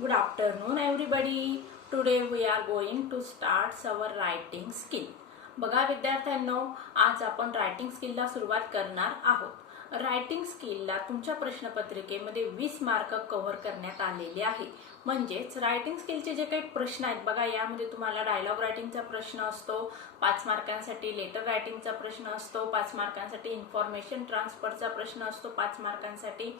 Good afternoon everybody. Today we are going to start our writing skill. बघा विद्यार्थ्यांनो, आज आपण रायटिंग स्किलला सुरुवात करणार आहोत. रायटिंग स्किलला तुमच्या प्रश्नपत्रिकेमध्ये 20 मार्क कव्हर करण्यात आलेले आहे. म्हणजेच रायटिंग स्किलचे जे काही प्रश्न आहेत बघा, यामध्ये तुम्हाला डायलॉग रायटिंगचा प्रश्न असतो 5 मार्कांसाठी, लेटर रायटिंगचा प्रश्न असतो 5 मार्कांसाठी, इन्फॉर्मेशन ट्रान्सफरचा प्रश्न असतो 5 मार्कांसाठी,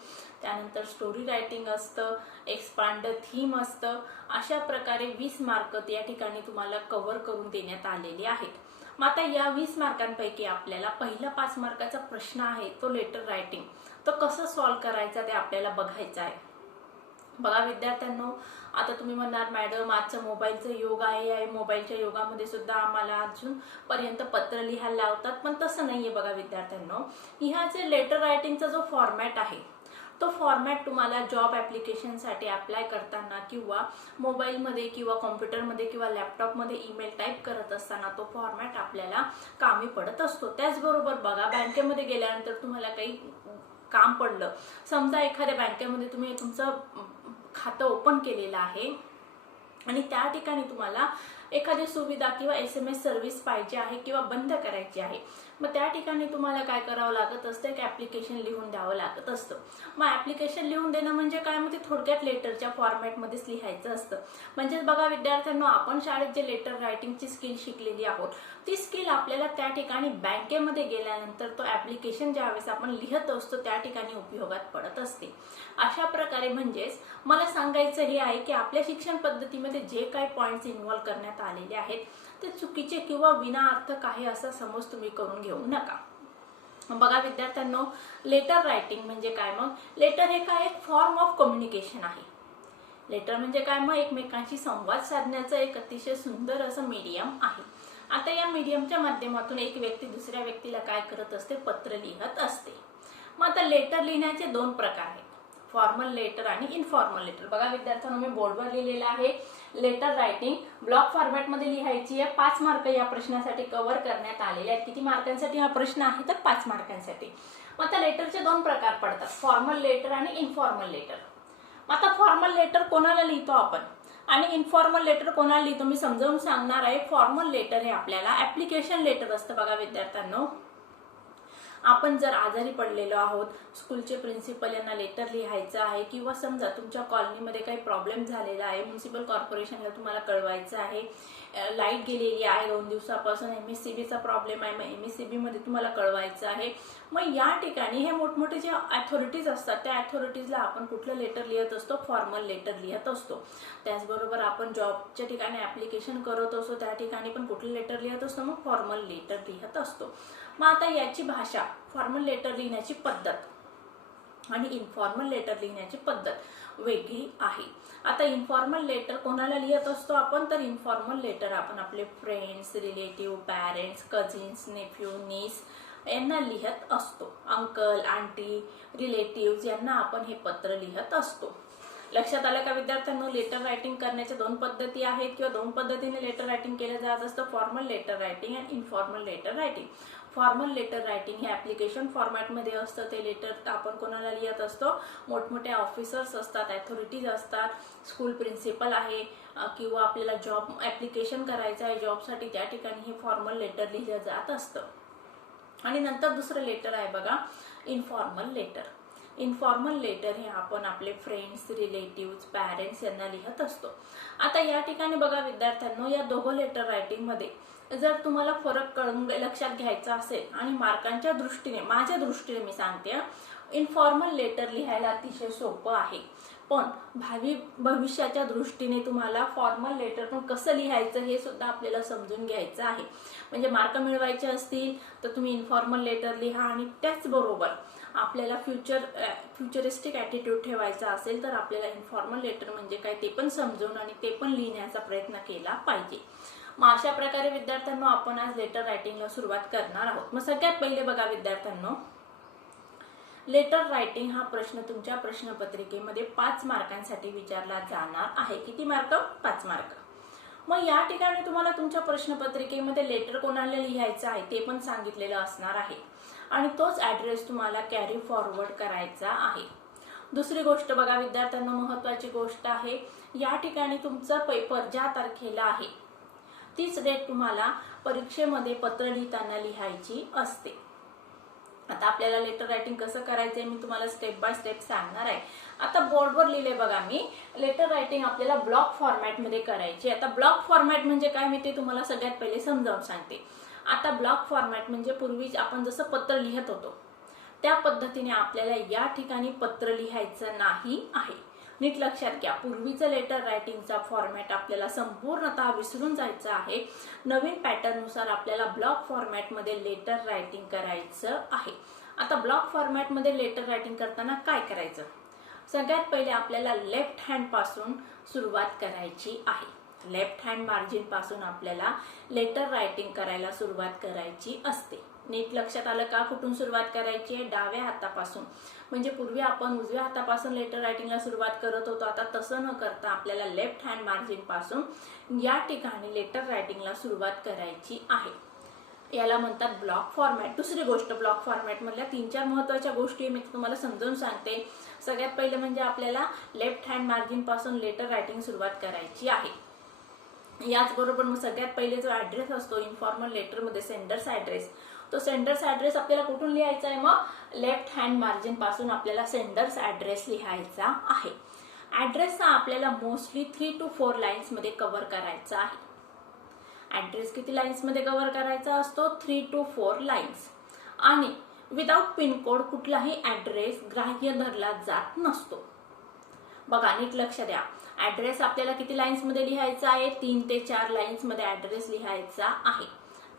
त्यानंतर स्टोरी रायटिंग असतं, एक्सपांड थीम असतं. अशा प्रकारे 20 मार्क या ठिकाणी तुम्हाला कव्हर करून देण्यात आलेले आहेत. मग आता या 20 मार्कांपैकी आपल्याला पहिला 5 मार्काचा प्रश्न आहे तो लेटर रायटिंग, तो कसं सॉल्व्ह करायचा ते आपल्याला बघायचं आहे. बघा विद्यार्थ्यांनो, आता तुम्ही म्हणणार मॅडम आजचं मोबाईलचं युग आहे, मोबाईलच्या युगामध्ये सुद्धा आम्हाला अजून पर्यंत पत्र लिहायला लावतात, पण तसं नाहीये. बघा विद्यार्थ्यांनो, ह्या जे लेटर रायटिंगचा जो फॉर्मॅट आहे तो फॉर्मॅट तुम्हाला जॉब ॲप्लिकेशनसाठी अप्लाय करताना किंवा मोबाईलमध्ये किंवा कॉम्प्युटरमध्ये किंवा लॅपटॉपमध्ये ईमेल टाईप करत असताना तो फॉर्मॅट आपल्याला कामी पडत असतो. त्याचबरोबर बघा, बँकेमध्ये गेल्यानंतर तुम्हाला काही काम पडलं, समजा एखाद्या बँकेमध्ये तुम्ही तुमचं खातं ओपन केलेलं आहे आणि त्या ठिकाणी तुम्हाला एखादी सुविधा किंवा SMS सर्व्हिस पाहिजे आहे किंवा बंद करायची आहे, मग त्या ठिकाणी तुम्हाला काय करावं लागत असतं, एक ॲप्लिकेशन लिहून द्यावं लागत असतं. मग ॲप्लिकेशन लिहून देणं म्हणजे काय, मग ते थोडक्यात लेटरच्या फॉर्मॅटमध्येच लिहायचं असतं. म्हणजेच बघा विद्यार्थ्यांनो, आपण शाळेत जे लेटर रायटिंगची स्किल शिकलेली आहोत ती स्किल आपल्याला त्या ठिकाणी बँकेमध्ये गेल्यानंतर तो ॲप्लिकेशन ज्यावेळेस आपण लिहत असतो त्या ठिकाणी उपयोगात पडत असते. अशा प्रकारे म्हणजेच मला सांगायचं हे आहे की आपल्या शिक्षण पद्धतीमध्ये जे काही पॉइंट्स इन्व्हॉल्व करण्यात आलेले आहेत ते चुकीचे किंवा विना अर्थ काही असा समज तुम्ही करून घेऊ नका. बघा विद्यार्थ्यांनो, लेटर रायटिंग म्हणजे काय, मग लेटर हे काय एक फॉर्म ऑफ कम्युनिकेशन आहे. लेटर म्हणजे काय, मग एकमेकांशी संवाद साधण्याचं एक अतिशय सुंदर असं मीडियम आहे. आता या मीडियमच्या माध्यमातून एक व्यक्ती दुसऱ्या व्यक्तीला काय करत असते, पत्र लिहत असते. मग आता लेटर लिहिण्याचे 2 प्रकार आहेत, फॉर्मल लेटर आणि इनफॉर्मल लेटर. बघा विद्यार्थ्यांनो, मी बोर्डवर लिहिलेलं आहे लेटर रायटिंग ब्लॉक फॉर्मॅटमध्ये लिहायची आहे. 5 मार्क या प्रश्नासाठी कव्हर करण्यात आलेले आहेत. किती मार्कांसाठी हा प्रश्न आहे, तर 5 मार्कांसाठी. मग आता लेटरचे 2 प्रकार पडतात, फॉर्मल लेटर आणि इनफॉर्मल लेटर. आता फॉर्मल लेटर कोणाला लिहितो आपण आणि इनफॉर्मल लेटर कोणाला लिहितो मी समजावून सांगणार आहे. फॉर्मल लेटर हे आपल्याला ॲप्लिकेशन लेटर असतं. बघा विद्यार्थ्यांनो, आपण जर आजारी पडलेलो आहोत, स्कूलचे प्रिन्सिपल यांना लेटर लिहायचं आहे किंवा समजा तुमच्या कॉलनीमध्ये काही प्रॉब्लेम झालेला आहे, म्युन्सिपल कॉर्पोरेशनला तुम्हाला कळवायचं आहे, लाईट गेलेली आहे 2 दिवसापासून, MSCBचा प्रॉब्लेम आहे, मग MSCB मध्ये तुम्हाला कळवायचं आहे. मग या ठिकाणी हे मोठमोठे जे अथॉरिटीज असतात त्या अथॉरिटीजला आपण कुठलं लेटर लिहत असतो, फॉर्मल लेटर लिहत असतो. त्याचबरोबर आपण जॉबच्या ठिकाणी ॲप्लिकेशन करत असतो त्या ठिकाणी पण कुठलं लेटर लिहत असतो, मग फॉर्मल लेटर लिहत असतो. मग आता याची भाषा, फॉर्मल लेटर लिहिण्याची पद्धत आणि इनफॉर्मल लेटर लिहिण्याची पद्धत वेगळी आहे. आता इनफॉर्मल लेटर कोणाला लिहत असतो आपण, तर इनफॉर्मल लेटर आपण आपले friends, relative, parents, cousins, nephew, niece यांना लिहत असतो. अंकल, आंटी, रिलेटिव्ह यांना आपण हे पत्र लिहत असतो. लक्षात आलं का विद्यार्थ्यांनो, लेटर रायटिंग करण्याच्या 2 पद्धती आहेत किंवा 2 पद्धतीने लेटर रायटिंग केलं जात असतं, फॉर्मल लेटर रायटिंग आणि informal letter writing. Formal letter writing हे ॲप्लिकेशन फॉर्मॅटमध्ये असतं. ते लेटर आपण कोणाला लिहत असतो, मोठमोठे ऑफिसर्स असतात, अथॉरिटीज असतात, स्कूल प्रिन्सिपल आहे किंवा आपल्याला जॉब ॲप्लिकेशन करायचं आहे जॉबसाठी, त्या ठिकाणी हे फॉर्मल लेटर लिहिलं जात असतं. आणि नंतर दुसरं लेटर आहे बघा, इनफॉर्मल लेटर. इनफॉर्मल लेटर हे आपण आपले फ्रेंड्स, रिलेटिव्ह, पॅरेंट्स यांना लिहत असतो. आता या ठिकाणी बघा विद्यार्थ्यांनो, या दोघं लेटर रायटिंगमध्ये जर तुम्हाला फरक लक्षात घ्यायचा असेल आणि मार्कांच्या दृष्टीने, माझ्या दृष्टीने मी सांगते, इनफॉर्मल लेटर लिहायला अतिशय सोपं आहे. पण भविष्याच्या दृष्टीने तुम्हाला फॉर्मल लेटर पण कसं लिहायचं हे सुद्धा आपल्याला समजून घ्यायचं आहे. म्हणजे मार्क मिळवायचे असतील तर तुम्ही इनफॉर्मल लेटर लिहा आणि त्याचबरोबर आपल्याला फ्युचरिस्टिक ॲटिट्यूड ठेवायचा असेल तर आपल्याला इनफॉर्मल लेटर म्हणजे काय ते पण समजून आणि ते पण लिहिण्याचा प्रयत्न केला पाहिजे. मग अशा प्रकारे विद्यार्थ्यांनो आपण आज लेटर रायटिंगला सुरुवात करणार आहोत. मग सगळ्यात पहिले बघा विद्यार्थ्यांनो, लेटर रायटिंग हा प्रश्न तुमच्या प्रश्नपत्रिकेमध्ये 5 मार्कांसाठी विचारला जाणार आहे. किती मार्क? 5 मार्क. मग या ठिकाणी तुम्हाला तुमच्या प्रश्नपत्रिकेमध्ये लेटर कोणाला लिहायचं आहे ते पण सांगितलेलं असणार आहे आणि तोच ॲड्रेस तुम्हाला कॅरी फॉरवर्ड करायचा आहे. दुसरी गोष्ट बघा विद्यार्थ्यांना, महत्त्वाची गोष्ट आहे, या ठिकाणी तुमचा पेपर ज्या तारखेला आहे तीच डेट तुम्हाला परीक्षेमध्ये पत्र लिहिताना लिहायची असते. आता आपल्याला लेटर रायटिंग कसं करायचंय मी तुम्हाला स्टेप बाय स्टेप सांगणार आहे. आता बोर्डवर लिहिले बघा मी, लेटर रायटिंग आपल्याला ब्लॉक फॉर्मॅटमध्ये करायची. आता ब्लॉक फॉर्मॅट म्हणजे काय मी ते तुम्हाला सगळ्यात पहिले समजावून सांगते. आता ब्लॉक फॉर्मॅट म्हणजे पूर्वी आपण जसं पत्र लिहित होतो त्या पद्धतीने आपल्याला या ठिकाणी पत्र लिहायचं नाही आहे. नीट लक्षात घ्या, पूर्वीचं लेटर रायटिंगचा फॉर्मॅट आपल्याला संपूर्णतः विसरून जायचं आहे. नवीन पॅटर्ननुसार आपल्याला ब्लॉक फॉर्मॅटमध्ये लेटर रायटिंग करायचं आहे. आता ब्लॉक फॉर्मॅटमध्ये लेटर रायटिंग करताना काय करायचं, सगळ्यात पहिले आपल्याला लेफ्ट हँड पासून सुरुवात करायची आहे. लेफ्ट हँड मार्जिन पासून आपल्याला लेटर रायटिंग करायला सुरुवात करायची असते. नीट लक्षात आलं का, कुठून सुरुवात करायची आहे, डाव्या हातापासून. म्हणजे पूर्वी आपण उजव्या हातापासून लेटर रायटिंगला सुरुवात करत होतो, आता तसं न करता आपल्याला लेफ्ट हँड मार्जिन पासून या ठिकाणी लेटर रायटिंगला सुरुवात करायची आहे. याला म्हणतात ब्लॉक फॉर्मॅट. दुसरी गोष्ट, ब्लॉक फॉर्मॅट मधल्या 3-4 महत्त्वाच्या गोष्टी मी तुम्हाला समजावून सांगते. सगळ्यात पहिले म्हणजे आपल्याला लेफ्ट हँड मार्जिन पासून लेटर रायटिंग सुरुवात करायची आहे. याचबरोबर मग सगळ्यात पहिले जो ऍड्रेस असतो इन्फॉर्मल लेटरमध्ये, सेंडर्स ॲड्रेस, तो सेंडर्स ॲड्रेस आपल्याला कुठून लिहायचा आहे, मग लेफ्ट हँड मार्जिन पासून आपल्याला सेंडर्स ॲड्रेस लिहायचा आहे. ॲड्रेसचा आपल्याला मोस्टली 3 to 4 लाईन्स मध्ये कव्हर करायचा आहे. ॲड्रेस किती लाईन्स मध्ये कव्हर करायचा असतो, 3 to 4 लाईन्स. आणि विदाउट पिनकोड कुठलाही ॲड्रेस ग्राह्य धरला जात नसतो. बघा नीट लक्ष द्या, ॲड्रेस आपल्याला किती लाईन्स मध्ये लिहायचा आहे, 3 ते 4 लाईन्स मध्ये ॲड्रेस लिहायचा आहे.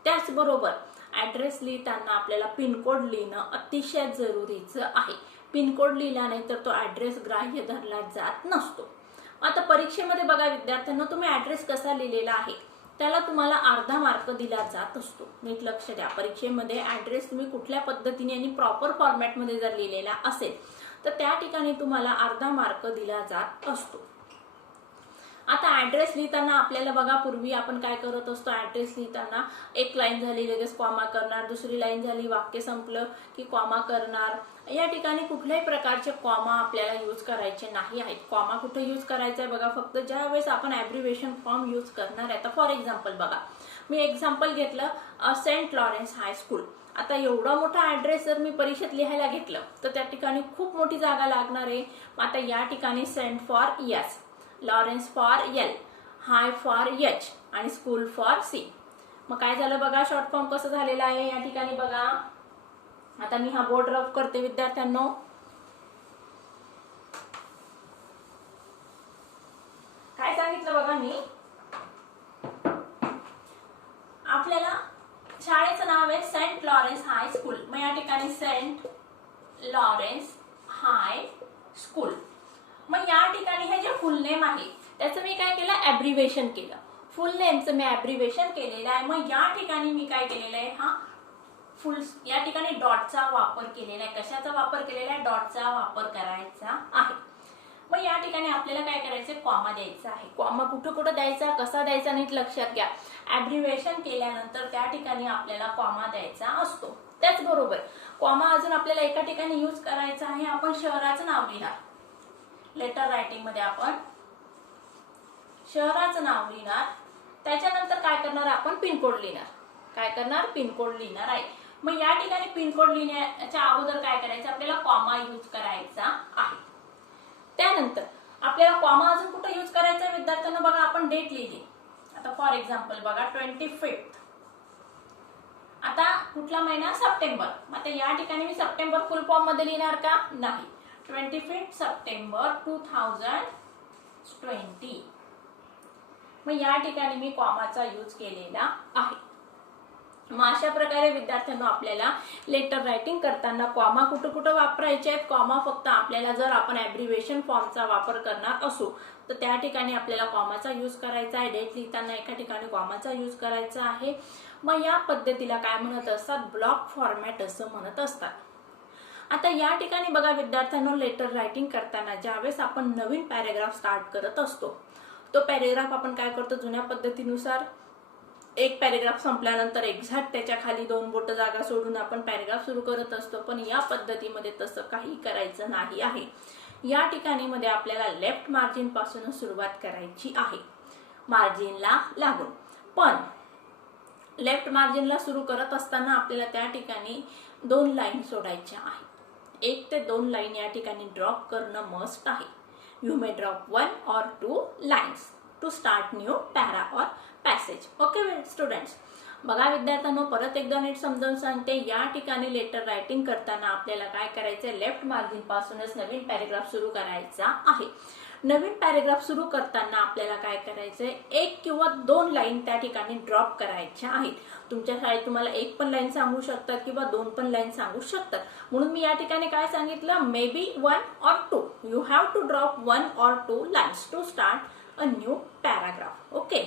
त्याचबरोबर ॲड्रेस लिहिताना आपल्याला पिनकोड लिहिणं अतिशय जरुरीचं आहे. पिनकोड लिहिला नाही तर तो ॲड्रेस ग्राह्य धरला जात नसतो. आता परीक्षेमध्ये बघा विद्यार्थ्यांना, तुम्ही ॲड्रेस कसा लिहिलेला आहे त्याला तुम्हाला अर्धा मार्क दिला जात असतो. नीट लक्ष द्या, परीक्षेमध्ये ॲड्रेस तुम्ही कुठल्या पद्धतीने आणि प्रॉपर फॉर्मॅटमध्ये जर लिहिलेला असेल तर त्या ठिकाणी तुम्हाला अर्धा मार्क दिला जात असतो. आता ॲड्रेस लिहिताना आपल्याला बघा, पूर्वी आपण काय करत असतो, ॲड्रेस लिहिताना एक लाईन झाली लगेच कॉमा करणार, दुसरी लाईन झाली वाक्य संपलं की कॉमा करणार. या ठिकाणी कुठल्याही प्रकारचे कॉमा आपल्याला यूज करायचे नाही आहेत. कॉमा कुठे यूज करायचा आहे बघा, फक्त ज्या वेळेस आपण ॲब्रिव्हिएशन फॉर्म यूज करणार आहे. आता फॉर एक्झाम्पल बघा, मी एक्झाम्पल घेतलं सेंट लॉरेन्स हायस्कूल. आता एवढा मोठा ॲड्रेस जर मी परीक्षेत लिहायला घेतलं तर त्या ठिकाणी खूप मोठी जागा लागणार आहे. आता या ठिकाणी sent for S, Lawrence for L, high for H आणि स्कूल फॉर सी. मग काय झालं बघा, शॉर्ट फॉर्म कसं झालेला आहे या ठिकाणी बघा. आता मी हा बोर्ड रफ करते विद्यार्थ्यांनो. काय सांगितलं बघा मी, आपल्याला शाळेचं नाव आहे सेंट लॉरेन्स हाय स्कूल. मग या ठिकाणी सेंट लॉरेन्स हाय स्कूल. मग या ठिकाणी हे जे फुल नेम आहे त्याचं मी काय केलं, ॲब्रिव्हिएशन केलं. फुल नेमचं मी ॲब्रिव्हिएशन केलेलं आहे. मग या ठिकाणी मी काय केलेलं आहे, हा फुल या ठिकाणी डॉटचा वापर केलेला आहे. कशाचा वापर केलेला आहे, डॉटचा वापर करायचा आहे. मग या ठिकाणी आपल्याला काय करायचं, कॉमा द्यायचा आहे. कॉमा कुठं कुठं द्यायचा, कसा द्यायचा नीट लक्षात घ्या. ॲब्रिव्हिएशन केल्यानंतर त्या ठिकाणी आपल्याला कॉमा द्यायचा असतो. त्याचबरोबर कॉमा अजून आपल्याला एका ठिकाणी यूज करायचा आहे. आपण शहराचं नाव लिहिणार, लेटर रायटिंग मध्ये आपण शहराचं नाव लिहिणार. त्याच्यानंतर काय करणार, आपण पिनकोड लिहिणार. काय करणार, पिनकोड लिहिणार आहे. मग या ठिकाणी पिनकोड लिहिण्याच्या अगोदर काय करायचं, आपल्याला कॉमा यूज करायचा आहे. त्यानंतर आपल्याला कॉमा अजून कुठे यूज करायचा आहे विद्यार्थ्यांना बघा, आपण डेट लिहिली. आता फॉर एक्झाम्पल बघा 25. आता कुठला महिना, सप्टेंबर. आता या ठिकाणी मी सप्टेंबर फुल फॉर्म मध्ये लिहिणार का, नाही. 25 सप्टेंबर 2020. मग या ठिकाणी मी कॉमाचा यूज केलेला आहे. मग अशा प्रकारे विद्यार्थ्यांना आपल्याला लेटर रायटिंग करताना कॉमा कुठं कुठं वापरायचे आहेत. कॉमा फक्त आपल्याला जर आपण ॲब्रिव्हिएशन फॉर्मचा वापर करणार असू तर त्या ठिकाणी आपल्याला कॉमाचा यूज करायचा आहे. डेट लिहिताना एका ठिकाणी कॉमाचा यूज करायचा आहे. मग या पद्धतीला काय म्हणत असतात, ब्लॉक फॉर्मॅट असं म्हणत असतात. आता या ठिकाणी बघा विद्यार्थ्यांना, लेटर रायटिंग करताना ज्यावेळेस आपण नवीन पॅरेग्राफ स्टार्ट करत असतो तो पॅरेग्राफ आपण काय करतो, जुन्या पद्धतीनुसार एक पॅरेग्राफ संपल्यानंतर एक्झॅक्ट त्याच्या खाली 2 बोटं जागा सोडून आपण पॅरेग्राफ सुरू करत असतो. पण या पद्धतीमध्ये तसं काही करायचं नाही आहे. या ठिकाणी मध्ये आपल्याला लेफ्ट मार्जिन पासून सुरुवात करायची आहे, मार्जिनला लागून. पण लेफ्ट मार्जिनला सुरू करत असताना आपल्याला त्या ठिकाणी 2 लाईन सोडायच्या आहेत. 1 ते 2 लाईन या ठिकाणी ड्रॉप करणं मस्ट आहे. You may drop 1 or 2 lines to start new para or passage. Okay students, बघा विद्यार्थ्यांनो, परत एकदा नीट समजावून सांगते. या ठिकाणी लेटर रायटिंग करताना आपल्याला काय करायचंय, लेफ्ट मार्जिन पासूनच नवीन पॅरेग्राफ सुरू करायचा आहे. नवीन पॅरेग्राफ सुरू करताना आपल्याला काय करायचंय, 1 किंवा 2 लाईन त्या ठिकाणी ड्रॉप करायच्या आहेत. तुमच्या शाळेत तुम्हाला 1 पण लाईन सांगू शकतात किंवा 2 पण लाईन सांगू शकतात. म्हणून मी या ठिकाणी काय सांगितलं, may be 1 or 2. You have to drop 1 or 2 lines to start a new paragraph. Okay,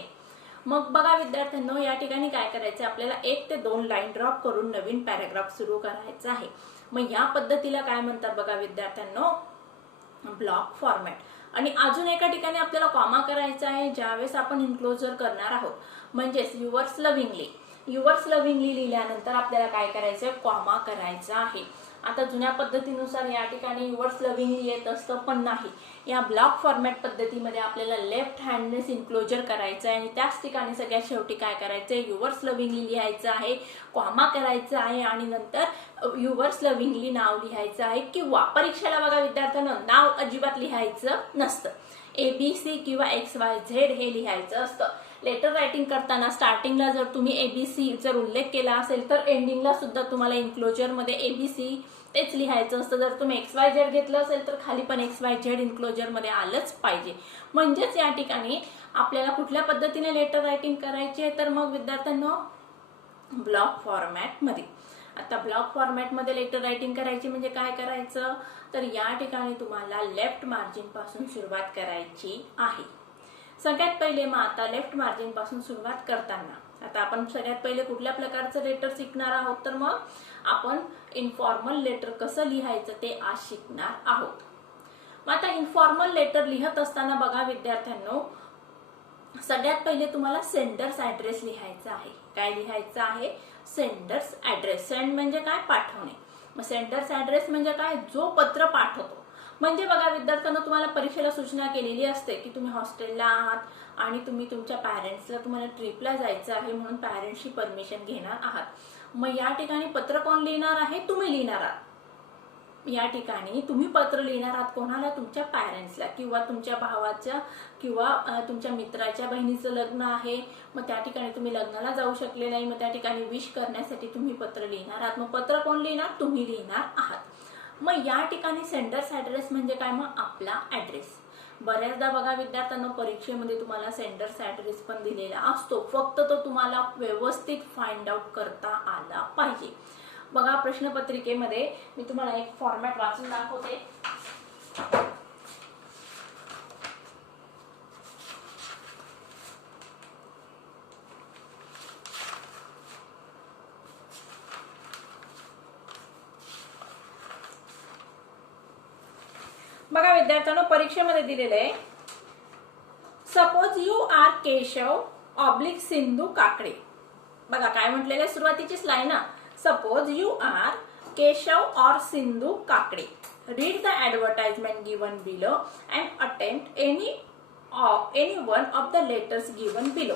मग बघा विद्यार्थ्यांनो, या ठिकाणी काय करायचं, आपल्याला 1 ते 2 लाईन ड्रॉप करून नवीन पॅराग्राफ सुरू करायचा आहे. मग या पद्धतीला काय म्हणतात बघा विद्यार्थ्यांनो, ब्लॉक फॉर्मॅट. आणि अजून एका ठिकाणी आपल्याला कॉमा करायचा आहे ज्यावेळेस आपण इन्क्लोजर करणार आहोत. म्हणजेच युअर्स लव्हिंगली, युअर्स लव्हिंगली लिहिल्यानंतर आपल्याला काय करायचं, कॉमा करायचा आहे. आता जुन्या पद्धतीनुसार या ठिकाणी युअर्स लव्हिंगली येत असतं, पण नाही, या ब्लॉक फॉर्मॅट पद्धतीमध्ये आपल्याला लेफ्ट हँडनेस इन्क्लोजर करायचं आहे. आणि त्याच ठिकाणी सगळ्यात शेवटी काय करायचंय, युअर्स लव्हिंगली लिहायचं आहे, कॉमा करायचं आहे आणि नंतर युअर्स लव्हिंगली नाव लिहायचं आहे. किंवा परीक्षेला बघा विद्यार्थ्यांना नाव अजिबात लिहायचं नसतं, ABC किंवा XYZ हे लिहायचं असतं. लेटर रायटिंग करताना स्टार्टिंगला जर तुम्ही ABC जर उल्लेख केला असेल तर एंडिंगला सुद्धा तुम्हाला इन्क्लोजर मध्ये ABC तेच लिहायचं असतं. जर तुम्ही XYZ घेतलं असेल तर खाली पण XYZ इन्क्लोजर मध्ये आलंच पाहिजे. म्हणजेच या ठिकाणी आपल्याला कुठल्या पद्धतीने लेटर रायटिंग करायची आहे, तर मग विद्यार्थ्यांनो ब्लॉक फॉर्मॅट मध्ये. आता ब्लॉक फॉर्मॅट मध्ये लेटर रायटिंग करायची म्हणजे काय करायचं, तर या ठिकाणी तुम्हाला लेफ्ट मार्जिन पासून सुरुवात करायची आहे. सगळ्यात पहिले मग आता लेफ्ट मार्जिन पासून सुरुवात करताना आता आपण सगळ्यात पहिले कुठल्या प्रकारचं लेटर शिकणार आहोत, तर मग आपण इन्फॉर्मल लेटर कसं लिहायचं ते आज शिकणार आहोत. मग आता इन्फॉर्मल लेटर लिहत असताना बघा विद्यार्थ्यांनो, सगळ्यात पहिले तुम्हाला सेंडर्स ऍड्रेस लिहायचा आहे. काय लिहायचं आहे, सेंडर्स ऍड्रेस. सेंड म्हणजे काय, पाठवणे. मग सेंडर्स ऍड्रेस म्हणजे काय, जो पत्र पाठवतो. म्हणजे बघा विद्यार्थ्यांना, तुम्हाला परीक्षेला सूचना केलेली असते की तुम्ही हॉस्टेलला आहात आणि तुम्ही तुमच्या पॅरेंट्सला, तुम्हाला ट्रिपला जायचं आहे म्हणून पॅरेंट्सची परमिशन घेणार आहात. मग या ठिकाणी पत्र कोण लिहिणार आहे, तुम्ही लिहिणार आहात. या ठिकाणी तुम्ही पत्र लिहिणार आहात कोणाला, तुमच्या पॅरेंट्सला. किंवा तुमच्या भावाच्या किंवा तुमच्या मित्राच्या बहिणीचं लग्न आहे, मग त्या ठिकाणी तुम्ही लग्नाला जाऊ शकले नाही, मग त्या ठिकाणी विश करण्यासाठी तुम्ही पत्र लिहिणार आहात. मग पत्र कोण लिहिणार, तुम्ही लिहिणार आहात. मग या ठिकाणी सेंडर्स ऍड्रेस म्हणजे काय, मग आपला ऍड्रेस. बऱ्याचदा बघा विद्यार्थ्यांना परीक्षेमध्ये तुम्हाला सेंडर्स ऍड्रेस पण दिलेला असतो, फक्त तो तुम्हाला व्यवस्थित फाइंड आउट करता आला पाहिजे. बघा प्रश्नपत्रिकेमध्ये मी तुम्हाला एक फॉर्मॅट वाचून दाखवते. बघा विद्यार्थ्यांनो, परीक्षेमध्ये दिलेले आहे, suppose you are Keshav oblique Sindhu Kakade. बघा काय म्हटलेलं, सुरुवातीचीच लाईन ना, suppose you are Keshav or Sindhu Kakade, read the advertisement given below and attempt any one of the letters given below.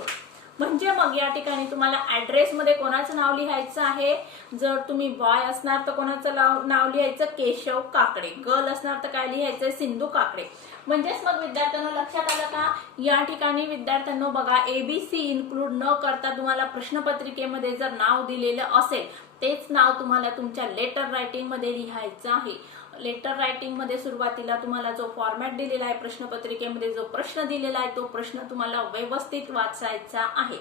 म्हणजे मग या ठिकाणी तुम्हाला ऍड्रेस मध्ये कोणाचं नाव लिहायचं आहे. जर तुम्ही बॉय असणार तर कोणाचं नाव लिहायचं, केशव काकडे. गर्ल असणार तर काय लिहायचं, सिंधू काकडे. म्हणजेच मग विद्यार्थ्यांना लक्षात आलं का, या ठिकाणी विद्यार्थ्यांनो बघा ABC इन्क्लूड न करता तुम्हाला प्रश्नपत्रिकेमध्ये जर नाव दिलेलं असेल तेच नाव तुम्हाला तुमच्या लेटर रायटिंग मध्ये लिहायचं आहे. लेटर रायटिंग मध्ये सुरुवातीला तुम्हाला जो फॉर्मॅट दिलेला आहे, प्रश्नपत्रिकेमध्ये जो प्रश्न दिलेला आहे तो प्रश्न तुम्हाला व्यवस्थित वाचायचा आहे.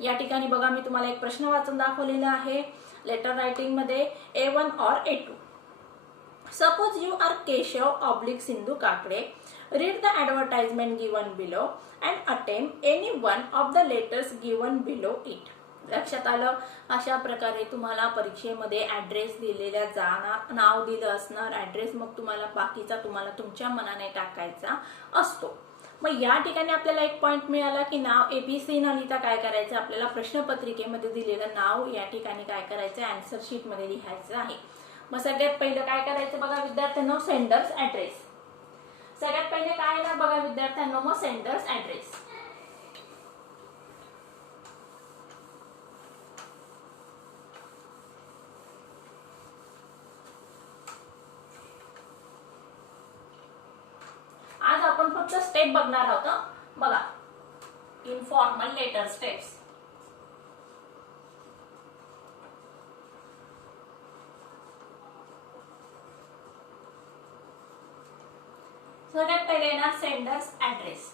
या ठिकाणी बघा मी तुम्हाला एक प्रश्न वाचून दाखवलेला आहे लेटर रायटिंग मध्ये, A1 or A2. Suppose you are Keshav oblique Sindhu Kakade, read the advertisement given below and attempt any one of the letters given below it. लक्षात आलं. अशा प्रकारे तुम्हाला परीक्षेमध्ये ऍड्रेस दिलेला जाणार, नाव दिलं असणार ऍड्रेस, मग तुम्हाला बाकीचा तुम्हाला तुमच्या मनाने टाकायचा असतो. मग या ठिकाणी आपल्याला एक पॉइंट मिळाला की नाव ABC न लिहिता काय करायचं, आपल्याला प्रश्नपत्रिकेमध्ये दिलेलं नाव या ठिकाणी काय करायचं, आन्सर शीट मध्ये लिहायचं आहे. मग सगळ्यात पहिलं काय करायचं बघा विद्यार्थ्यांनो, सेंडर्स ऍड्रेस. सगळ्यात पहिले काय येणार बघा विद्यार्थ्यांनो, मग सेंडर्स ऍड्रेस. आज आपण फक्त स्टेप बघणार आहोत बघा. Informal letter steps. सगळ्यात पहिले येणार sender's address.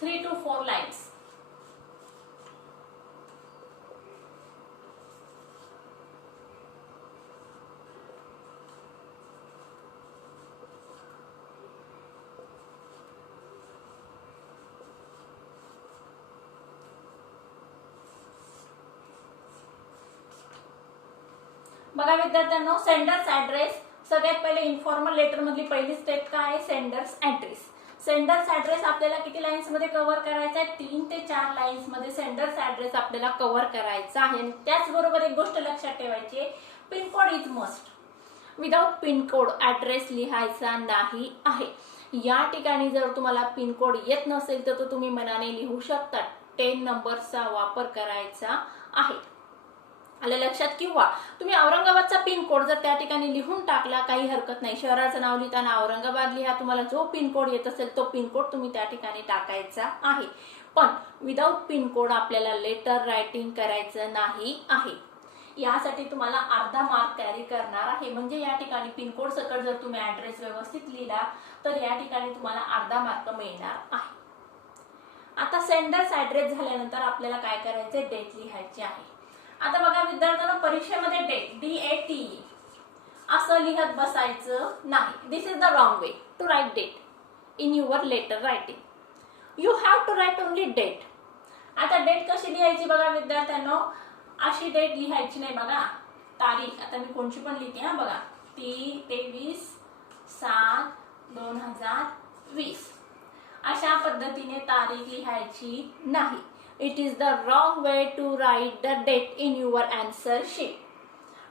Three two four lines. बघा विद्यार्थ्यांनो, सेंडर्स ऍड्रेस. सगळ्यात पहिले इन्फॉर्मल लेटर मधली पहिली स्टेप काय आहे, सेंडर्स ऍड्रेस. सेंडर्स ऍड्रेस आपल्याला किती लाईन्स मध्ये कव्हर करायचा आहे, 3 ते 4 लाईन्स मध्ये सेंडर्स ऍड्रेस आपल्याला कव्हर करायचा आहे. त्याचबरोबर एक गोष्ट लक्षात ठेवायची आहे, pincode is must. Without pincode address लिहायचा नाही आहे. या ठिकाणी जर तुम्हाला पिनकोड येत नसेल तर तो तुम्ही मनाने लिहू शकता. 10 नंबरचा वापर करायचा आहे. आलं लक्षात. किंवा तुम्ही औरंगाबादचा पिनकोड जर त्या ठिकाणी लिहून टाकला काही हरकत नाही. शहराचं नाव लिहिताना औरंगाबाद लिहा. तुम्हाला जो पिनकोड येत असेल तो पिनकोड तुम्ही त्या ठिकाणी टाकायचा आहे. पण विदाउट पिनकोड आपल्याला लेटर रायटिंग करायचं नाही आहे. यासाठी तुम्हाला अर्धा मार्क कॅरी करणार आहे. म्हणजे या ठिकाणी पिनकोड सकट जर तुम्ही ऍड्रेस व्यवस्थित लिहिला तर या ठिकाणी तुम्हाला अर्धा मार्क मिळणार आहे. आता सेंडर्स ऍड्रेस झाल्यानंतर आपल्याला काय करायचंय, डेट लिहायची आहे. आता बघा विद्यार्थ्यांना, परीक्षेमध्ये डेट DATE असं लिहत बसायचं नाही. This is the wrong way to write date in your letter writing. You have to write only date. आता डेट कशी लिहायची बघा विद्यार्थ्यांनो, अशी डेट लिहायची नाही बघा. तारीख आता मी कोणची पण लिहिते हा बघा, 23/7/2020 अशा पद्धतीने तारीख लिहायची नाही. It is the wrong way to write the date in your answer sheet.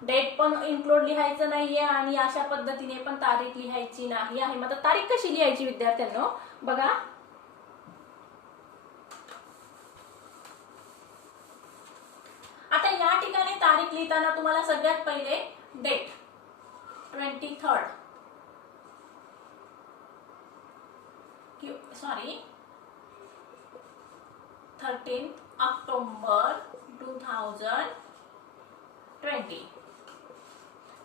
Date पण इन्क्लूड लिहायचं नाहीये आणि अशा पद्धतीने पण तारीख लिहायची नाही आहे. मग तारीख कशी लिहायची विद्यार्थ्यांनो बघा. आता या ठिकाणी तारीख लिहिताना तुम्हाला सगळ्यात पहिले date 23rd sorry 13th October 2020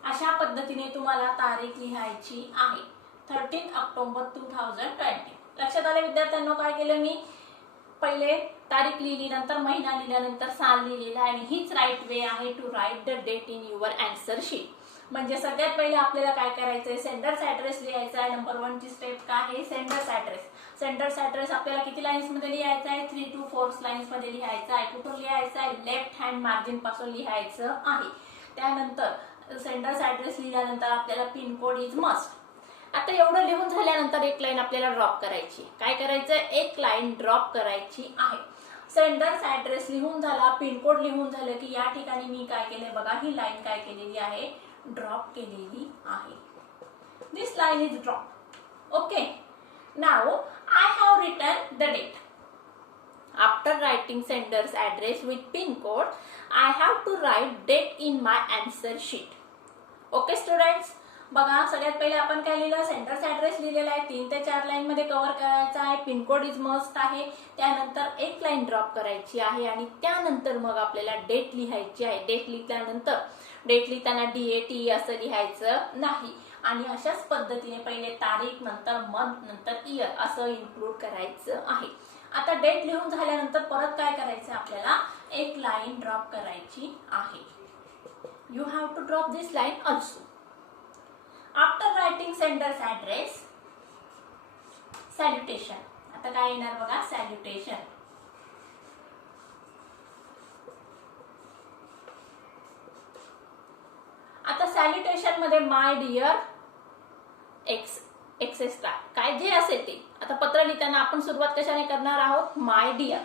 अशा पद्धतीने तुम्हाला तारीख लिहायची आहे. 13th October 2020. लक्षात आले विद्यार्थ्यांनो काय केलं मी, पहिले तारीख लिहिली, नंतर महिना लिहिला, नंतर साल लिहिलेला आणि हीच राईट वे आहे to write the date in your answer sheet. म्हणजे सगळ्यात पहिले आपल्याला काय करायचंय, सेंडर्स ऍड्रेस लिहायचा आहे. नंबर 1 ची स्टेप काय आहे, सेंडर्स ऍड्रेस. सेंडर्स ऍड्रेस आपल्याला किती लाईन्स मध्ये लिहायचा आहे, 3 to 4 लाईन्स मध्ये लिहायचा आहे. कुठून लिहायचा आहे, लेफ्ट हँड मार्जिन पासून लिहायचं आहे. त्यानंतर सेंडर्स ऍड्रेस लिहिल्यानंतर आपल्याला पिनकोड इज मस्ट. आता एवढं लिहून झाल्यानंतर एक लाईन आपल्याला ड्रॉप करायची. काय करायचं, एक लाईन ड्रॉप करायची आहे. सेंडर्स ऍड्रेस लिहून झाला, पिनकोड लिहून झालं की या ठिकाणी मी काय केलंय बघा, ही लाईन काय केलेली आहे, ड्रॉप केलेली आहे. This line is drop. Okay. Now I have written the date. After writing sender's address with pin code, I have to write date in my answer sheet. Okay students, बघा सगळ्यात पहिले आपण काय लिहिलं, सेंडर्स ऍड्रेस लिहिलेला आहे. 3 ते 4 line मध्ये कव्हर करायचा आहे. पिनकोड इज मस्ट आहे. त्यानंतर एक लाईन ड्रॉप करायची आहे आणि त्यानंतर मग आपल्याला डेट लिहायची आहे. डेट लिहिल्यानंतर डेट लिहिताना DATE असं लिहायचं नाही आणि अशाच पद्धतीने पहिले तारीख, नंतर मंथ, नंतर इयर असं इन्क्लूड करायचं आहे. आता डेट लिहून झाल्यानंतर परत काय करायचं, आपल्याला एक लाईन ड्रॉप करायची आहे. You have to drop this line also. After writing sender's address, salutation. आता काय येणार बघा, सॅल्युटेशन. आता सॅल्युटेशन मध्ये माय डिअर एक्सेट्रा काय जे असेल ते. आता पत्र लिहिताना आपण सुरुवात कशाने करणार आहोत, माय डिअर.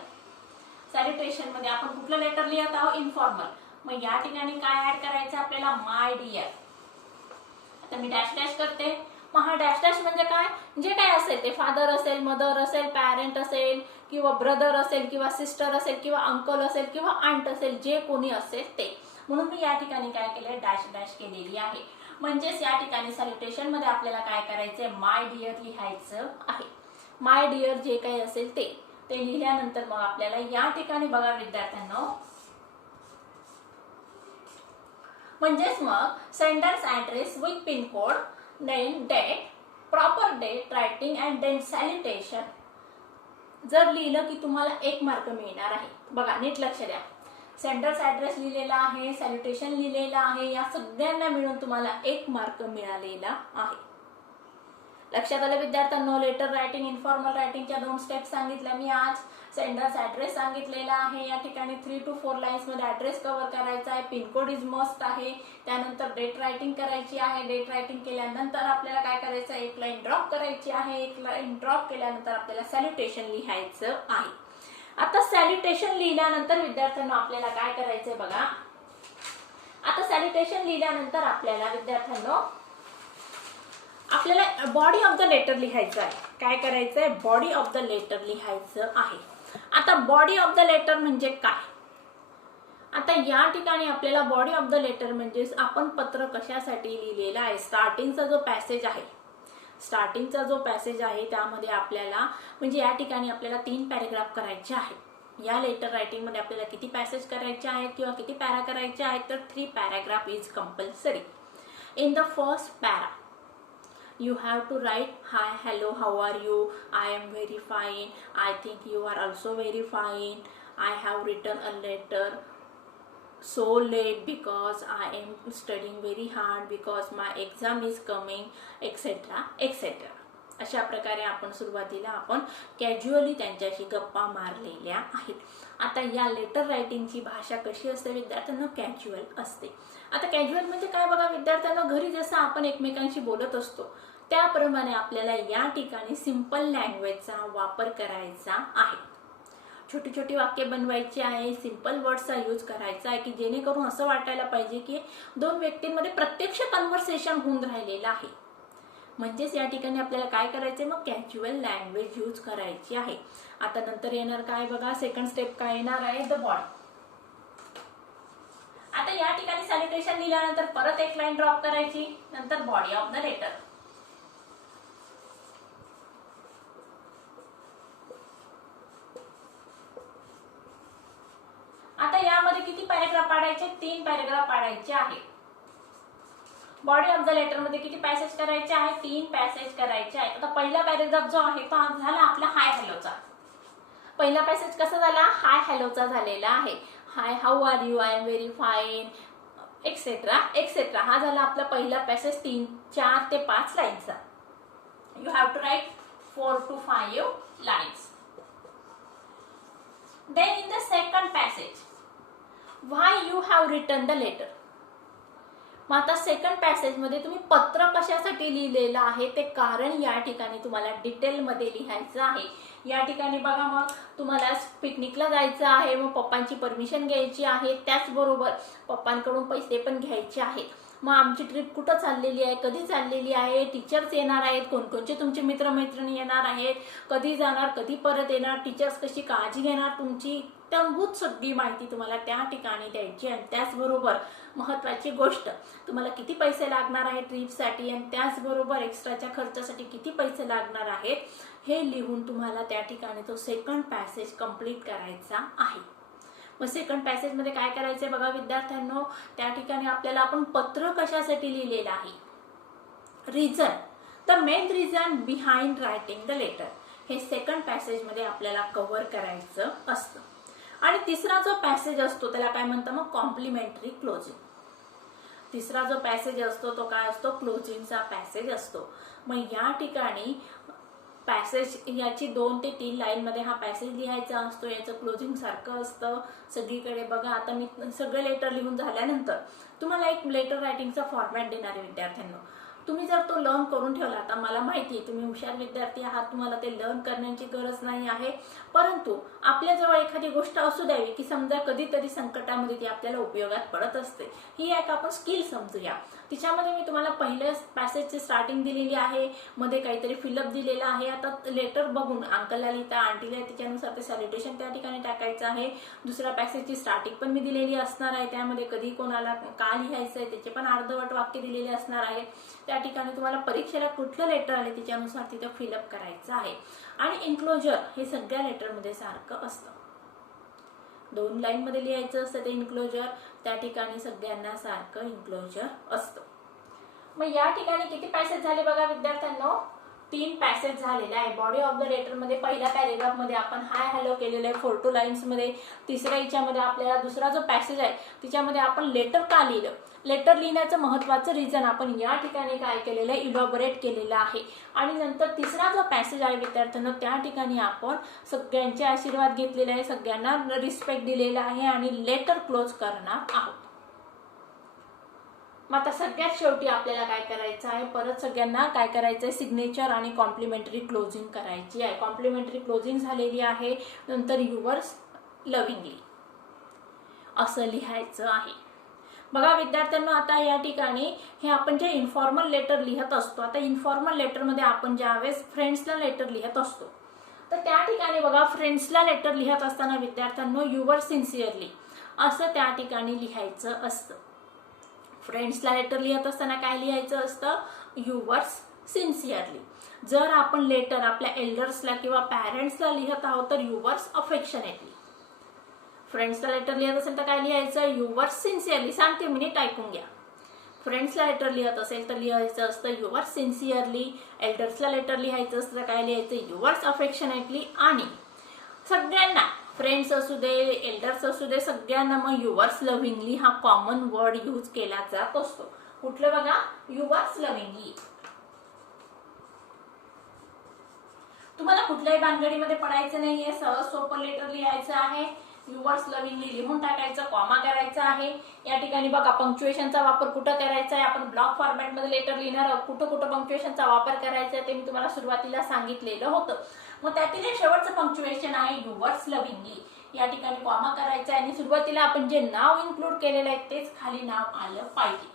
सॅल्युटेशन मध्ये आपण कुठलं लेटर लिहित आहोत, इन्फॉर्मल. मग या ठिकाणी काय ऍड करायचं आपल्याला, माय डिअर. आता मी डॅश डॅश करते. मग हा डॅश डॅश म्हणजे काय, जे काय असेल ते, फादर असेल, मदर असेल, पॅरेंट असेल, किंवा ब्रदर असेल, किंवा सिस्टर असेल, किंवा अंकल असेल, किंवा आंट असेल, जे कोणी असेल ते. म्हणून मी या ठिकाणी काय केलंय, डॅश डॅश केलेली आहे. म्हणजेच या ठिकाणी सॅल्युटेशन मध्ये आपल्याला काय करायचंय, माय डिअर लिहायचं आहे. माय डिअर जे काही असेल ते लिहिल्यानंतर मग आपल्याला या ठिकाणी बघा विद्यार्थ्यांनो, म्हणजेच मग sender's address with pin code, then date, proper date, writing and then salutation जर लिहिलं की तुम्हाला 1 मार्क मिळणार आहे. बघा नीट लक्ष द्या. सेंडर्स ऍड्रेस लिहिलेला आहे, सॅल्युटेशन लिहिलेला आहे, या सगळ्यांना मिळून तुम्हाला 1 मार्क मिळालेला आहे. लक्षात आलं विद्यार्थ्यांनो. लेटर रायटिंग, इन्फॉर्मल रायटिंगच्या 2 स्टेप्स सांगितल्या मी आज. सेंडर्स ऍड्रेस सांगितलेला आहे. या ठिकाणी 3 to 4 लाईन्स मध्ये ऍड्रेस कव्हर करायचा आहे. पिनकोड इज मस्ट आहे. त्यानंतर डेट रायटिंग करायची आहे. डेट रायटिंग केल्यानंतर आपल्याला काय करायचं, 1 लाईन ड्रॉप करायची आहे. 1 लाईन ड्रॉप केल्यानंतर आपल्याला सॅल्युटेशन लिहायचं आहे. आता सॅल्युटेशन लिहिल्यानंतर विद्यार्थ्यांना आपल्याला काय करायचंय बघा. आता सॅल्युटेशन लिहिल्यानंतर आपल्याला विद्यार्थ्यांनो आपल्याला बॉडी ऑफ द लेटर लिहायचं आहे. काय करायचंय, बॉडी ऑफ द लेटर लिहायचं आहे. आता बॉडी ऑफ द लेटर म्हणजे काय, आता या ठिकाणी आपल्याला बॉडी ऑफ द लेटर म्हणजे आपण पत्र कशासाठी लिहिलेलं आहे. स्टार्टिंगचा जो पॅसेज आहे त्यामध्ये आपल्याला म्हणजे या ठिकाणी आपल्याला 3 पॅराग्राफ करायचे आहेत. या लेटर रायटिंग मध्ये आपल्याला किती पॅसेज करायचे आहेत किंवा किती पॅरा करायचे आहेत, तर 3 paragraph is compulsory. In the first para you have to write, hi, hello, how are you, I am very fine, I think you are also very fine, I have written a letter so late because I am studying very hard because my exam is coming, etc etc. अशा प्रकारे आपण सुरुवातीला आपण casually त्यांच्याशी गप्पा मारलेल्या आहेत. आता या लेटर रायटिंगची भाषा कशी असते विद्यार्थ्यांना, कॅज्युअल असते. आता कॅज्युअल म्हणजे काय बघा विद्यार्थ्यांना, घरी जसं आपण एकमेकांशी बोलत असतो त्याप्रमाणे आपल्याला या ठिकाणी सिंपल लँग्वेजचा वापर करायचा आहे. छोटी छोटी वाक्य बनवायची आहे, सिंपल वर्ड्सचा यूज करायचा आहे की जेणेकरून असं वाटायला पाहिजे की 2 व्यक्तींमध्ये प्रत्यक्ष कन्व्हर्सेशन होऊन राहिलेलं आहे. म्हणजेच या ठिकाणी आपल्याला काय करायचंय, मग कॅज्युअल लँग्वेज यूज करायची आहे. आता नंतर येणार काय बघा, सेकंड स्टेप काय येणार आहे, द बॉडी. आता या ठिकाणी सॅल्युटेशन लिहिल्यानंतर परत 1 लाईन ड्रॉप करायची, नंतर बॉडी ऑफ द लेटर. आता यामध्ये किती पॅराग्राफ पाडायचे, 3 पॅराग्राफ पाडायचे आहेत. बॉडी ऑफ द लेटर मध्ये किती पॅसेज करायचे आहे, 3 पॅसेज करायचे आहेत. आता पहिला पॅराग्राफ जो आहे तो झाला आपला हाय हॅलोचा. पहिला पॅसेज कसा झाला, हाय हॅलोचा झालेला आहे. Hi, how are you, I am very fine, etcetera etcetera. हा झाला आपला पहिला पॅसेज 4 ते 5 लाईनचा. You have to write 4 to 5 lines. Then in the second passage, why you have written the letter. मग आता सेकंड पॅसेज मध्ये तुम्ही पत्र कशासाठी लिहिलेलं आहे ते कारण या ठिकाणी तुम्हाला डिटेल मध्ये लिहायचं आहे. या ठिकाणी बघा, मग तुम्हाला पिकनिकला जायचं आहे, मग पप्पांची परमिशन घ्यायची आहे, त्याचबरोबर पप्पांकडून पैसे पण घ्यायचे आहेत. मग आमची ट्रिप कुठं चाललेली आहे, कधी चाललेली आहे, टीचर्स येणार आहेत, कोणकोणचे तुमचे मित्रमैत्रिणी येणार आहेत, कधी जाणार, कधी परत येणार, टीचर्स कशी काळजी घेणार तुमची, इत्याभूत सगळी माहिती तुम्हाला त्या ठिकाणी द्यायची. आणि त्याचबरोबर महत्त्वाची गोष्ट, तुम्हाला किती पैसे लागणार आहेत ट्रिपसाठी आणि त्याचबरोबर एक्स्ट्राच्या खर्चासाठी किती पैसे लागणार आहेत हे लिहून तुम्हाला त्या ठिकाणी तो सेकंड पॅसेज कंप्लीट करायचा आहे. मग सेकंड पॅसेज मध्ये काय करायचंय बघा विद्यार्थ्यांनो, त्या ठिकाणी आपल्याला आपण पत्र कशासाठी लिहिलेलं आहे, reason, the main reason behind writing the letter, हे सेकंड पॅसेज मध्ये आपल्याला कव्हर करायचं असतं. आणि तिसरा जो पॅसेज असतो त्याला काय म्हणतात, मग कॉम्प्लिमेंटरी क्लोजिंग. तिसरा जो पॅसेज असतो तो काय असतो, क्लोजिंगचा पॅसेज असतो. मग या ठिकाणी पॅसेज याची 2 ते 3 लाईन मध्ये हा पॅसेज लिहायचा असतो. याचं क्लोजिंग सारखं असतं सगळीकडे. बघा, आता मी सगळे लेटर लिहून झाल्यानंतर तुम्हाला एक लेटर रायटिंगचा फॉर्मॅट देणार आहे विद्यार्थ्यांना. तुम्ही जर तो लर्न करून ठेवला, आता मला माहिती आहे तुम्ही हुशार विद्यार्थी आहात, तुम्हाला ते लर्न करण्याची गरज नाही आहे, परंतु आपल्याजवळ एखादी गोष्ट असू द्यावी की समजा कधीतरी संकटामध्ये ती आपल्याला उपयोगात पडत असते, ही एक आपण स्किल समजूया. तिच्यामध्ये मी तुम्हाला पहिल्या पॅसेजची स्टार्टिंग दिलेली आहे, मध्ये काहीतरी फिलअप दिलेलं आहे. आता लेटर बघून अंकलला लिहिता, आंटीला तिच्यानुसार ते सॅल्युटेशन त्या ठिकाणी टाकायचं आहे. दुसऱ्या पॅसेजची स्टार्टिंग पण मी दिलेली असणार आहे, त्यामध्ये कधी कोणाला का लिहायचं आहे त्याचे पण अर्धवट वाक्य दिलेले असणार आहे. त्या ठिकाणी तुम्हाला परीक्षेला कुठलं लेटर आले त्याच्यानुसार तिथं फिलअप करायचं आहे. आणि इन्क्लोजर हे सगळ्या लेटरमध्ये सारखं असतं, 2 लाईनमध्ये लिहायचं असतं ते इन्क्लोजर, त्या ठिकाणी सगळ्यांना सारखं इन्क्लोजर असतं. मग या ठिकाणी किती पॅसेज झाले बघा विद्यार्थ्यांनो, 3 पॅसेज झालेले आहे. बॉडी ऑफ द लेटर मध्ये पहिल्या पॅरेग्राफ मध्ये आपण हाय हॅलो केलेलं आहे 4 2 लाईन्स मध्ये. तिसऱ्या याच्यामध्ये आपल्याला दुसरा जो पॅसेज आहे तिच्यामध्ये आपण लेटर का लिहिलं, लेटर लिहिण्याचं महत्त्वाचं रिझन आपण या ठिकाणी काय केलेलं आहे, इलॉबरेट केलेलं आहे. आणि नंतर तिसरा जो पॅसेज आहे विद्यार्थ्यांनो, त्या ठिकाणी आपण सगळ्यांचे आशीर्वाद घेतलेले आहे, सगळ्यांना रिस्पेक्ट दिलेला आहे आणि लेटर क्लोज करणार आहोत. मग आता सगळ्यात शेवटी आपल्याला काय करायचं आहे, परत सगळ्यांना काय करायचं आहे, सिग्नेचर आणि कॉम्प्लिमेंटरी क्लोजिंग करायची आहे. कॉम्प्लिमेंटरी क्लोजिंग झालेली आहे, नंतर युअर्स लव्हिंगली असं लिहायचं आहे. बघा विद्यार्थ्यांना, आता या ठिकाणी हे आपण जे इन्फॉर्मल लेटर लिहित असतो, आता इन्फॉर्मल लेटरमध्ये आपण ज्यावेळेस फ्रेंड्सला लेटर लिहित असतो तर त्या ठिकाणी बघा फ्रेंड्सला लेटर लिहित असताना विद्यार्थ्यांनो युअर्स सिन्सिअरली असं त्या ठिकाणी लिहायचं असतं. फ्रेंड्सला लेटर लिहित असताना काय लिहायचं असतं, युअर्स सिन्सिअरली. जर आपण लेटर आपल्या एल्डर्सला किंवा पॅरेंट्सला लिहित आहोत तर युअर्स अफेक्शनेटली. फ्रेंड्सला लेटर लिहित असेल तर काय लिहायचं, युअर्स सिन्सिअरली. सांगते मिनिट ऐकून घ्या. फ्रेंड्सला लेटर लिहित असेल तर लिहायचं असतं युअर्स सिन्सिअरली. एल्डर्सला लेटर लिहायचं असतं तर काय लिहायचं, युअर्स अफेक्शनेटली. आणि सगळ्यांना फ्रेंड्स असू दे, एल्डर्स असू दे, सगळ्यांना मग युअर्स लव्हिंगली हा कॉमन वर्ड यूज केला जात असतो. कुठलं बघा, युअर्स लव्हिंगली. तुम्हाला कुठल्याही भानगडीमध्ये पडायचं नाहीये, सहज सोपं लेटर लिहायचं आहे. युअर्स लव्हिंगली लिहून टाकायचं, कॉमा करायचा आहे. या ठिकाणी बघा पंक्च्युएशनचा वापर कुठं करायचा आहे, आपण ब्लॉक फॉर्मॅटमध्ये लेटर लिहिणार आहोत, कुठं कुठं पंक्च्युएशनचा वापर करायचा आहे ते मी तुम्हाला सुरुवातीला सांगितलेलं होतं. मग त्यातील एक शेवटचं पंक्च्युएशन आहे युअर्स लव्हिंगली. या ठिकाणी कॉमा करायचा आहे आणि सुरुवातीला आपण जे नाव इन्क्लूड केलेलं आहे तेच खाली नाव आलं पाहिजे.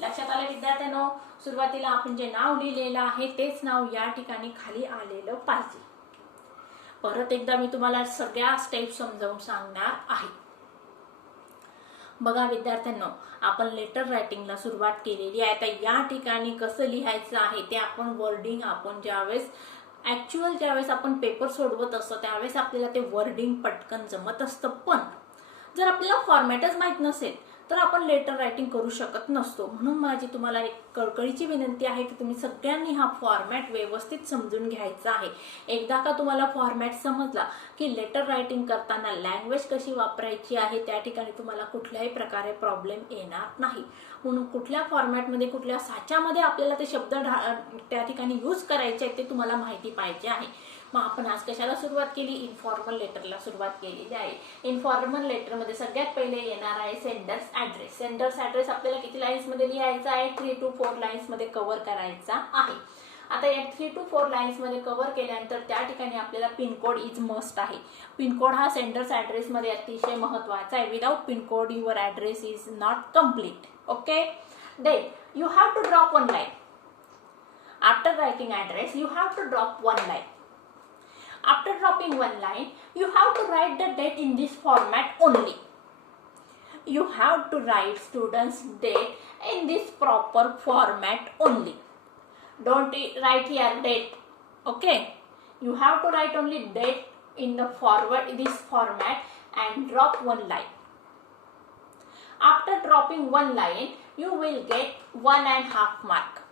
लक्षात आलं विद्यार्थ्यांनो, सुरुवातीला आपण जे नाव लिहिलेलं आहे तेच नाव या ठिकाणी खाली आलेलं पाहिजे. परत एकदा मी तुम्हाला सगळ्या स्टेप समजावून सांगणार आहे. बघा विद्यार्थ्यांनो, आपण लेटर रायटिंगला सुरुवात केलेली आहे. आता या ठिकाणी कसं लिहायचं आहे ते आपण वर्डिंग, आपण ज्यावेळेस ज्यावेळेस आपण पेपर सोडवत असतो त्यावेळेस आपल्याला ते वर्डिंग पटकन जमत असतं. पण जर आपल्याला फॉर्मॅटच माहित नसेल तर आपण लेटर रायटिंग करू शकत नसतो. म्हणून माझी तुम्हाला एक कळकळीची विनंती आहे की तुम्ही सगळ्यांनी हा फॉर्मॅट व्यवस्थित समजून घ्यायचा आहे. एकदा का तुम्हाला फॉर्मॅट समजला की लेटर रायटिंग करताना लँग्वेज कशी वापरायची आहे त्या ठिकाणी तुम्हाला कुठल्याही प्रकारे प्रॉब्लेम येणार नाही. म्हणून कुठल्या फॉर्मॅटमध्ये, कुठल्या साच्यामध्ये आपल्याला ते शब्द त्या ठिकाणी यूज करायचे आहेत ते तुम्हाला माहिती पाहिजे आहे. मग आपण आज कशाला सुरुवात केली, इन्फॉर्मल लेटरला सुरुवात केलेली आहे. इन्फॉर्मल लेटरमध्ये सगळ्यात पहिले येणार आहे सेंडर्स ॲड्रेस. सेंडर्स ॲड्रेस आपल्याला किती लाईन्समध्ये लिहायचा आहे, 3 to 4 लाईन्समध्ये कव्हर करायचा आहे. आता या 3 to 4 लाईन्समध्ये कव्हर केल्यानंतर त्या ठिकाणी आपल्याला पिनकोड इज मस्ट आहे. पिनकोड हा सेंडर्स ॲड्रेसमध्ये अतिशय महत्त्वाचा आहे. Without pincode your address is not complete. Okay, then you have to drop 1 line. After writing address you have to drop 1 line. After dropping 1 line, you have to write the date in this format only. You have to write students' date in this proper format only. Don't write here date. Okay? You have to write only date in this format and drop 1 line. After dropping 1 line, you will get 1.5 mark.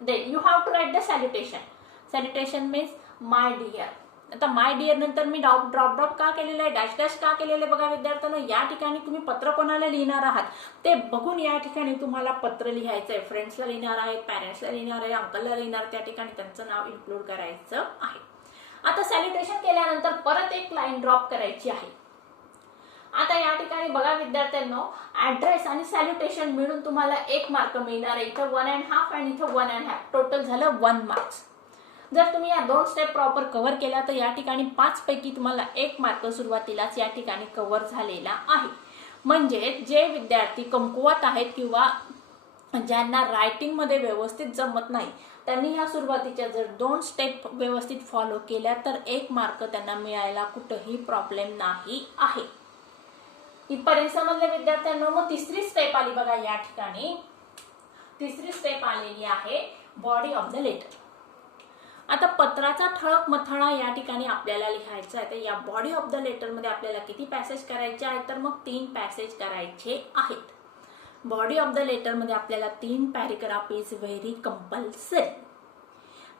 Then you have to write the salutation. Salutation means my dear. आता my dear नंतर मी drop का केलेलं आहे, dash dash का केलेलं आहे बघा विद्यार्थ्यांनो, या ठिकाणी तुम्ही पत्र कोणाला लिहिणार आहात ते बघून या ठिकाणी तुम्हाला पत्र लिहायचं आहे. फ्रेंड्सला लिहिणार आहे, पॅरेंट्सला लिहिणार आहे, अंकलला लिहिणार, त्या ठिकाणी त्यांचं नाव इन्क्लूड करायचं आहे. आता सॅल्युटेशन केल्यानंतर परत एक लाईन ड्रॉप करायची आहे. आता या ठिकाणी बघा विद्यार्थ्यांनो, ऍड्रेस आणि सॅल्युटेशन मिळून तुम्हाला 1 मार्क मिळणार आहे. इथं 1.5 आणि इथं 1.5, टोटल झालं 1 मार्क्स. जर तुम्ही या 2 स्टेप प्रॉपर कव्हर केल्या तर या ठिकाणी 5 पैकी तुम्हाला 1 मार्क सुरुवातीलाच या ठिकाणी कव्हर झालेला आहे. म्हणजे जे विद्यार्थी कमकुवत आहेत किंवा ज्यांना रायटिंग मध्ये व्यवस्थित जमत नाही, त्यांनी ह्या सुरुवातीच्या जर 2 स्टेप व्यवस्थित फॉलो केल्या तर 1 मार्क त्यांना मिळायला कुठेही प्रॉब्लेम नाही आहे. इथपर्यंत समजले विद्यार्थ्यांनो. मग तिसरी स्टेप आली बघा या ठिकाणी. तिसरी स्टेप आलेली आहे बॉडी ऑफ द लेटर. आता पत्राचा ठळक मथळा या ठिकाणी आपल्याला लिहायचा आहे. तर या बॉडी ऑफ द लेटर मध्ये आपल्याला किती पॅसेज करायचे आहेत, तर मग 3 पॅसेज करायचे आहेत. बॉडी ऑफ द लेटर मध्ये आपल्याला 3 paragraph is very compulsory.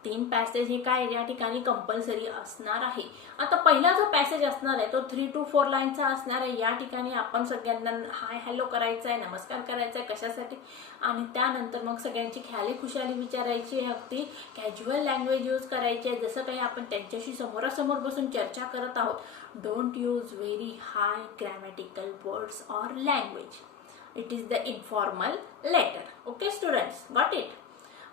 3 passage हे काय या ठिकाणी कंपल्सरी असणार आहे. आता पहिला जो पॅसेज असणार आहे तो 3 to 4 लाईनचा असणार आहे. या ठिकाणी आपण सगळ्यांना हाय हॅलो करायचं आहे, नमस्कार करायचा आहे, कशासाठी, आणि त्यानंतर मग सगळ्यांची ख्याली खुशाली विचारायची आहे. अगदी कॅज्युअल लँग्वेज यूज करायची आहे, जसं काही आपण त्यांच्याशी समोरासमोर बसून चर्चा करत आहोत. Don't use very high grammatical words or language. It is the informal letter. Okay students, got it.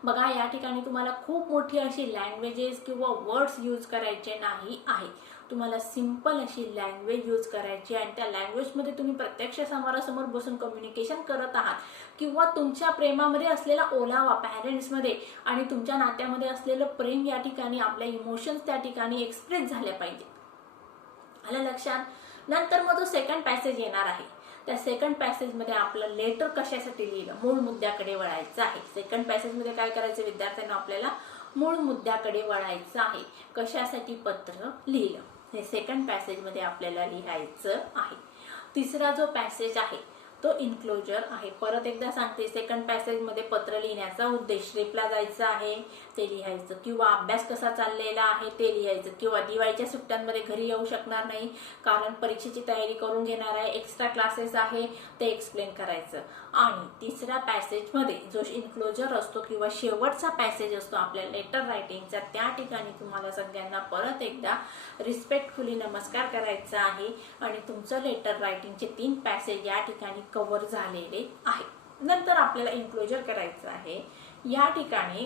बघा या ठिकाणी तुम्हाला खूप मोठी अशी लँग्वेजेस किंवा वर्ड्स यूज करायचे नाही आहे. तुम्हाला सिंपल अशी लँग्वेज यूज करायची आणि त्या लँग्वेजमध्ये तुम्ही प्रत्यक्ष समोरासमोर बसून कम्युनिकेशन करत आहात किंवा तुमच्या प्रेमामध्ये असलेला ओलावा पॅरेंट्समध्ये आणि तुमच्या नात्यामध्ये असलेलं प्रेम या ठिकाणी, आपल्या इमोशन्स त्या ठिकाणी एक्सप्रेस झाल्या पाहिजे. आलं लक्षात. नंतर मग जो सेकंड पॅसेज येणार आहे, त्या सेकंड पॅसेज मध्ये आपलं लेटर कशासाठी लिहिलं, मूळ मुद्द्याकडे वळायचं आहे. सेकंड पॅसेज मध्ये काय करायचं विद्यार्थ्यांना, आपल्याला मूळ मुद्द्याकडे वळायचं आहे. कशासाठी पत्र लिहिलं हे सेकंड पॅसेज मध्ये आपल्याला लिहायचं आहे. तिसरा जो पॅसेज आहे तो इन्क्लोजर आहे. परत एकदा सांगते, सेकंड पॅसेज मध्ये पत्र लिहिण्याचा उद्देश, ट्रिपला जायचं आहे ते लिहायचं, किंवा अभ्यास कसा चाललेला आहे ते लिहायचं, किंवा दिवाळीच्या सुट्ट्यांमध्ये घरी येऊ शकणार नाही कारण परीक्षेची तयारी करून घेणार आहे, एक्स्ट्रा क्लासेस आहे ते एक्सप्लेन करायचं. आणि तिसऱ्या पॅसेज मध्ये जो इन्क्लोजर असतो किंवा शेवटचा पॅसेज असतो आपल्या लेटर रायटिंगचा, त्या ठिकाणी तुम्हाला सगळ्यांना परत एकदा रिस्पेक्टफुली नमस्कार करायचा आहे आणि तुमचं लेटर रायटिंगचे 3 पॅसेज या ठिकाणी कव्हर झालेले आहे. नंतर आपल्याला इन्क्लोजर करायचं आहे. या ठिकाणी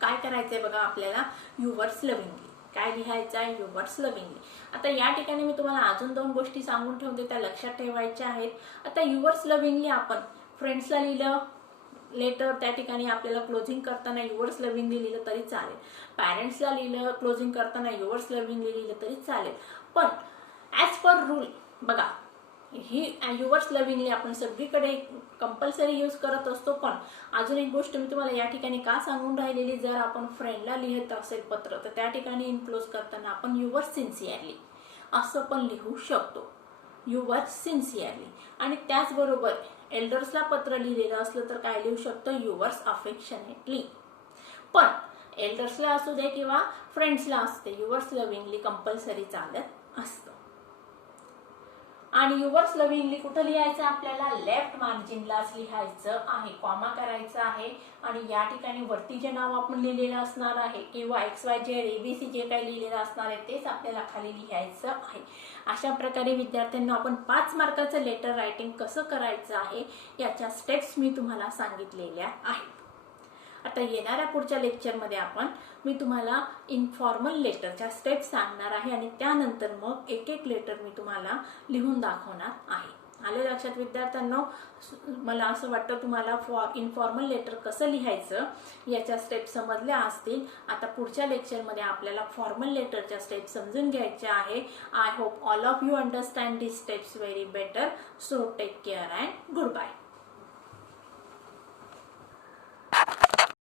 काय करायचंय बघा, आपल्याला युवर्स लव्हिंगली काय लिहायचं आहे, युवर्स लव्हिंगली. आता या ठिकाणी मी तुम्हाला अजून 2 गोष्टी सांगून ठेवते, त्या लक्षात ठेवायच्या आहेत. आता युवर्स लव्हिंगली आपण फ्रेंड्सला लिहिलं लेटर, त्या ठिकाणी आपल्याला क्लोजिंग करताना युवर्स लव्हिंगली लिहिलं तरी चालेल. पॅरेंट्सला लिहिलं क्लोजिंग करताना युवर्स लव्हिंगली लिहिलं तरी चालेल. पण ॲज पर रूल बघा, ही युवर्स लव्हिंगली आपण सगळीकडे कंपल्सरी यूज करत असतो. पण अजून एक गोष्ट मी तुम्हाला या ठिकाणी का सांगून राहिलेली, जर आपण फ्रेंडला लिहित असेल पत्र तर त्या ठिकाणी इन्क्लोज करताना आपण युवर्स सिन्सिअरली असं पण लिहू शकतो, युवर्स सिन्सिअरली. आणि त्याचबरोबर एल्डर्सला पत्र लिहिलेलं असलं तर काय लिहू शकतो, युवर्स अफेक्शनेटली. पण एल्डर्सला असू दे किंवा फ्रेंड्सला असते, युवर्स लव्हिंगली कंपल्सरी चालत असतं. आणि युवर्स लव्हिंगली कुठं लिहायचं, आपल्याला लेफ्ट मार्जिनलाच लिहायचं आहे, कॉमा करायचं आहे. आणि या ठिकाणी वरती जे नाव आपण लिहिलेलं असणार आहे किंवा XYZ ABC जे काही लिहिलेलं असणार आहे तेच आपल्याला खाली लिहायचं आहे. अशा प्रकारे विद्यार्थ्यांना आपण 5 मार्काचं लेटर रायटिंग कसं करायचं आहे याच्या स्टेप्स मी तुम्हाला सांगितलेल्या आहेत. आता येणाऱ्या पुढच्या लेक्चरमध्ये मी तुम्हाला इन्फॉर्मल लेटरच्या स्टेप्स सांगणार आहे आणि त्यानंतर मग एक एक लेटर मी तुम्हाला लिहून दाखवणार आहे. आले लक्षात विद्यार्थ्यांनो. मला असं वाटतं तुम्हाला इन्फॉर्मल लेटर कसं लिहायचं याच्या स्टेप समजल्या असतील. आता पुढच्या लेक्चरमध्ये आपल्याला फॉर्मल लेटरच्या स्टेप समजून घ्यायच्या आहे. I hope all of you understand this steps very better. So take care and good bye.